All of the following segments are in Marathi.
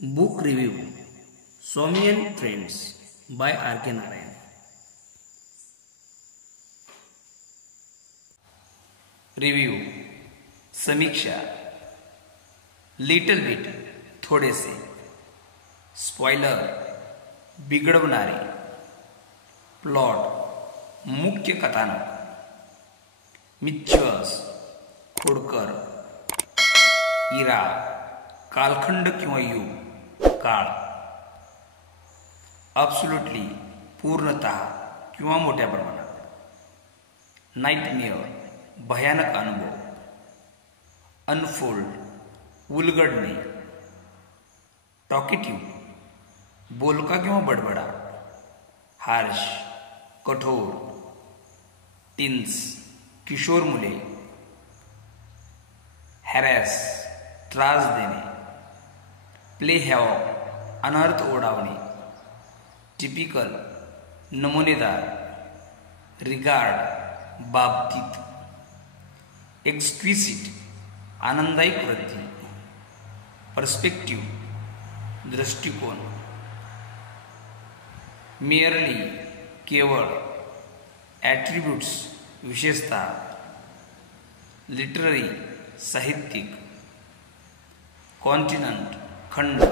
Book Review Swami and Friends by R.K. Narayan. Review Samiksha little bit थोडेसे स्पॉइलर बिघडवणारे प्लॉट मुख्य कथानक मिच्युअस खोडकर इरा कालखंड किंवा युग काळ ॲब्सोल्युटली पूर्णतः किंवा मोठ्या प्रमाणात नाईटमेअर भयानक अनुभव अनफोल्ड उलगडणे टॉकेटिव्ह बोलका किंवा बडबडा हार्श कठोर टीन्स किशोर मुले हॅरॅस त्रास देणे प्ले हॅवॉक अनर्थ ओढावणे टिपिकल नमुनेदार रिगार्ड बाबतीत एक्सक्विसिट आनंददायी वृत्ती पर्स्पेक्टिव्ह दृष्टिकोन मेअरली केवळ ॲट्रिब्यूट्स विशेषतः लिटररी साहित्यिक कॉन्टिनंट खंड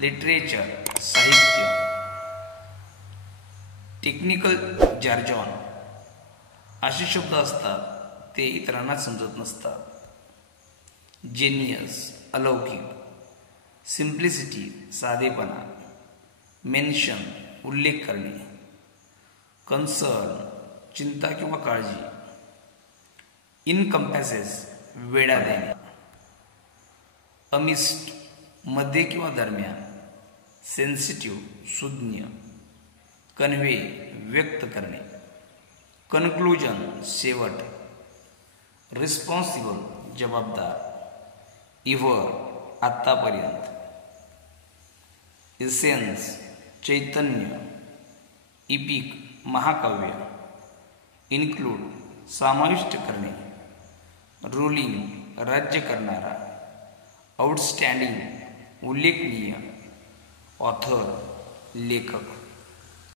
लिटरेचर साहित्य टेक्निकल जार्जॉन असे शब्द असतात ते इतरांना समजत नसतात जेनियस अलौकिक सिम्प्लिसिटी साधेपणा मेन्शन उल्लेख करणे कन्सर्न चिंता किंवा काळजी इनकम्पॅसेस वेढा देणे अमिस्ट मध्ये किंवा दरम्यान सेन्सिटिव्ह सुज्ञ कन्वे व्यक्त करणे कन्क्लुजन शेवट रिस्पॉन्सिबल जबाबदार इव्हर आत्तापर्यंत इसेन्स चैतन्य इपिक महाकाव्य इन्क्लूड समाविष्ट करणे रूलिंग राज्य करणारा आउटस्टँडिंग उल्लेखनीय ऑथर लेखक